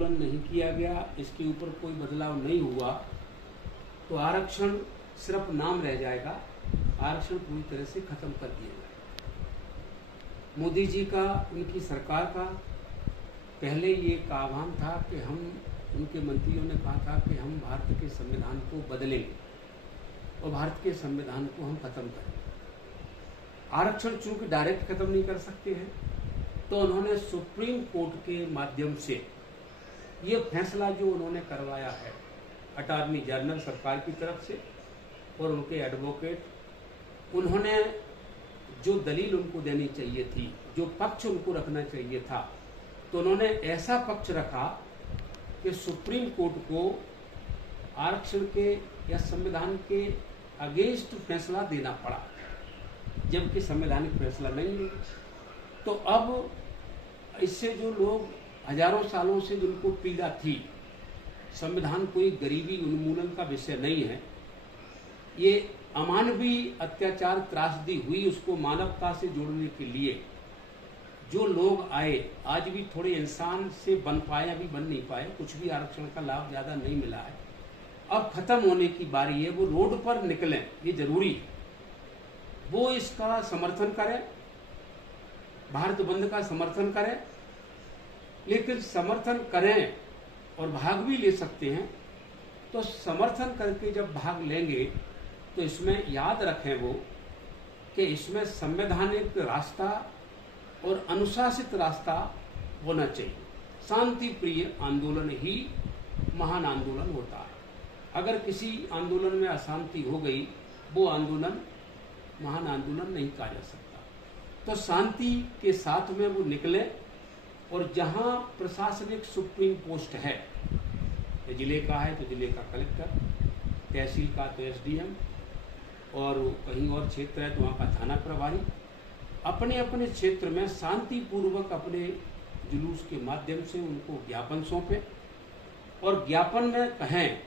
आंदोलन नहीं किया गया, इसके ऊपर कोई बदलाव नहीं हुआ, तो आरक्षण सिर्फ नाम रह जाएगा, आरक्षण पूरी तरह से खत्म कर दिया जाएगा। मोदी जी का, उनकी सरकार का पहले ये एक आह्वान था कि हम, उनके मंत्रियों ने कहा था कि हम भारत के संविधान को बदलेंगे और भारत के संविधान को हम खत्म करेंगे। आरक्षण चूंकि डायरेक्ट खत्म नहीं कर सकते हैं, तो उन्होंने सुप्रीम कोर्ट के माध्यम से ये फैसला जो उन्होंने करवाया है, अटॉर्नी जनरल सरकार की तरफ से और उनके एडवोकेट, उन्होंने जो दलील उनको देनी चाहिए थी, जो पक्ष उनको रखना चाहिए था, तो उन्होंने ऐसा पक्ष रखा कि सुप्रीम कोर्ट को आरक्षण के या संविधान के अगेंस्ट फैसला देना पड़ा, जबकि संवैधानिक फैसला नहीं है। तो अब इससे जो लोग हजारों सालों से जिनको पीड़ा थी, संविधान कोई गरीबी उन्मूलन का विषय नहीं है, ये अमानवीय अत्याचार त्रासदी हुई, उसको मानवता से जोड़ने के लिए जो लोग आए, आज भी थोड़े इंसान से बन पाए, अभी बन नहीं पाए, कुछ भी आरक्षण का लाभ ज्यादा नहीं मिला है, अब खत्म होने की बारी है, वो रोड पर निकलें, ये जरूरी है। वो इसका समर्थन करें, भारत बंद का समर्थन करें, लेकिन समर्थन करें और भाग भी ले सकते हैं। तो समर्थन करके जब भाग लेंगे तो इसमें याद रखें वो कि इसमें संवैधानिक रास्ता और अनुशासित रास्ता होना चाहिए। शांति प्रिय आंदोलन ही महान आंदोलन होता है। अगर किसी आंदोलन में अशांति हो गई, वो आंदोलन महान आंदोलन नहीं कहा जा सकता। तो शांति के साथ में वो निकले, और जहां प्रशासनिक सुप्रीम पोस्ट है, जिले का है तो जिले का कलेक्टर, तहसील का तो एसडीएम, और कहीं और क्षेत्र है तो वहाँ का थाना प्रभारी, अपने अपने क्षेत्र में शांतिपूर्वक अपने जुलूस के माध्यम से उनको ज्ञापन सौंपे, और ज्ञापन में कहें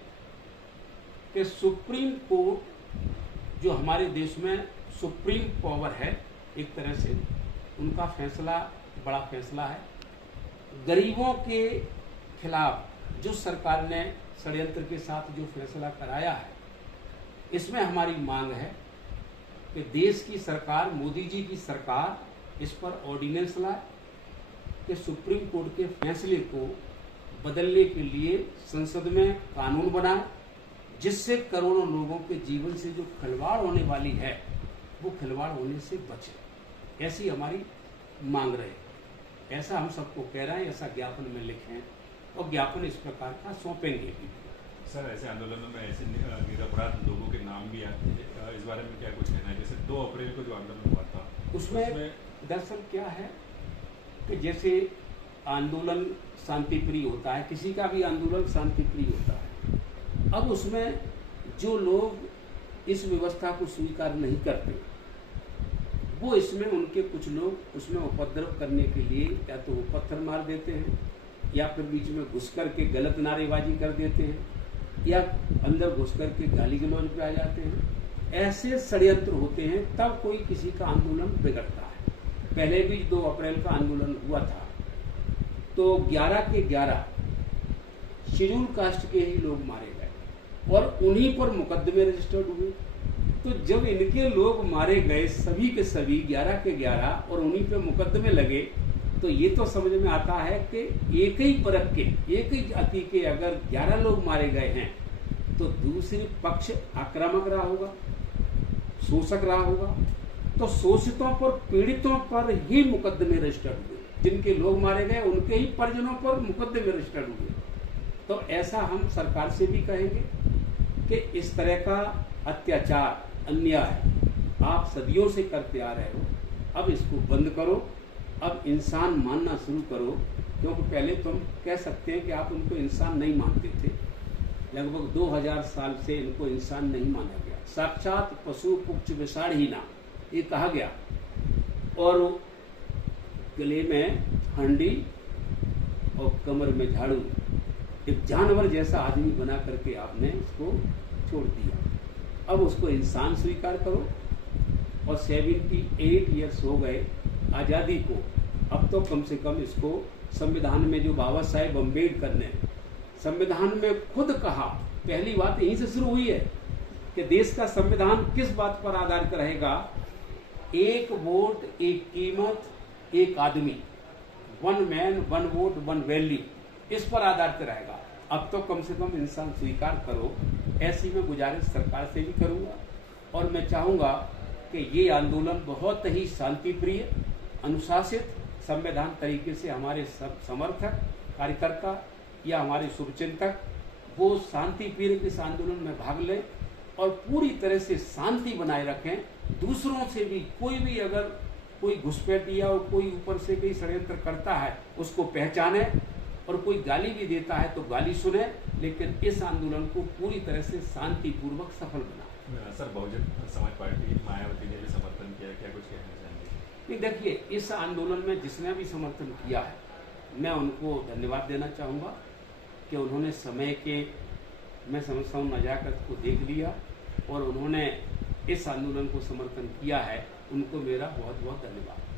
कि सुप्रीम कोर्ट जो हमारे देश में सुप्रीम पावर है, एक तरह से उनका फैसला बड़ा फैसला है। गरीबों के खिलाफ जो सरकार ने षड्यंत्र के साथ जो फैसला कराया है, इसमें हमारी मांग है कि देश की सरकार, मोदी जी की सरकार इस पर ऑर्डिनेंस लाए कि सुप्रीम कोर्ट के फैसले को बदलने के लिए संसद में कानून बनाए, जिससे करोड़ों लोगों के जीवन से जो खिलवाड़ होने वाली है, वो खिलवाड़ होने से बचे। ऐसी हमारी मांग रहे। ऐसा हम सबको कह रहे हैं, ऐसा ज्ञापन में लिखें, और ज्ञापन इस प्रकार का सौंपेंगे भी। सर, ऐसे आंदोलनों में ऐसे निरपराध लोगों के नाम भी आते हैं, इस बारे में क्या कुछ कहना है? जैसे 2 अप्रैल को जो आंदोलन हुआ था, उसमें दरअसल क्या है कि जैसे आंदोलन शांतिप्रिय होता है, किसी का भी आंदोलन शांतिप्रिय होता है। अब उसमें जो लोग इस व्यवस्था को स्वीकार नहीं करते, वो इसमें उनके कुछ लोग उसमें उपद्रव करने के लिए या तो वो पत्थर मार देते हैं, या फिर बीच में घुस करके गलत नारेबाजी कर देते हैं, या अंदर घुस करके गाली गलौज पे आ जाते हैं। ऐसे षड्यंत्र होते हैं, तब कोई किसी का आंदोलन बिगड़ता है। पहले भी 2 अप्रैल का आंदोलन हुआ था, तो 11 के 11 शेड्यूल कास्ट के ही लोग मारे गए और उन्हीं पर मुकदमे रजिस्टर्ड हुए। तो जब इनके लोग मारे गए, सभी के सभी 11 के 11, और उन्हीं पे मुकदमे लगे, तो ये तो समझ में आता है कि एक ही परख के, एक ही जाति के अगर 11 लोग मारे गए हैं, तो दूसरे पक्ष आक्रामक रहा होगा, शोषक रहा होगा। तो शोषितों पर, पीड़ितों पर ही मुकदमे रजिस्टर्ड हुए, जिनके लोग मारे गए उनके ही परिजनों पर मुकदमे रजिस्टर्ड हुए। तो ऐसा हम सरकार से भी कहेंगे कि इस तरह का अत्याचार, अन्याय आप सदियों से करते आ रहे हो, अब इसको बंद करो, अब इंसान मानना शुरू करो। क्योंकि पहले तुम कह सकते हैं कि आप उनको इंसान नहीं मानते थे, लगभग 2000 साल से इनको इंसान नहीं माना गया, साक्षात पशु पुक्ष विषाणहीना ये कहा गया, और गले में हंडी और कमर में झाड़ू, एक जानवर जैसा आदमी बना करके आपने इसको छोड़ दिया। अब उसको इंसान स्वीकार करो, और 78 ईयर्स हो गए आज़ादी को, अब तो कम से कम इसको संविधान में जो बाबा साहेब अम्बेडकर ने संविधान में खुद कहा, पहली बात यहीं से शुरू हुई है कि देश का संविधान किस बात पर आधारित रहेगा, एक वोट एक कीमत एक आदमी, one man one vote one value, इस पर आधारित रहेगा। अब तो कम से कम इंसान स्वीकार करो, ऐसी मैं गुजारिश सरकार से भी करूंगा। और मैं चाहूंगा कि ये आंदोलन बहुत ही शांतिप्रिय, अनुशासित, संवैधान तरीके से हमारे सब समर्थक, कार्यकर्ता या हमारे शुभचिंतक वो शांतिप्रिय इस आंदोलन में भाग लें और पूरी तरह से शांति बनाए रखें। दूसरों से भी कोई भी अगर कोई घुसपैठिया और कोई ऊपर से कोई षड्यंत्र करता है उसको पहचाने, और कोई गाली भी देता है तो गाली सुने, लेकिन इस आंदोलन को पूरी तरह से शांतिपूर्वक सफल बनाए। सर, बहुजन समाज पार्टी मायावती ने भी समर्थन किया, क्या कुछ कहना चाहेंगे? नहीं, देखिए, इस आंदोलन में जिसने भी समर्थन किया है मैं उनको धन्यवाद देना चाहूँगा कि उन्होंने समय के, मैं समझता हूँ, नजाकत को देख लिया और उन्होंने इस आंदोलन को समर्थन किया है। उनको मेरा बहुत बहुत धन्यवाद।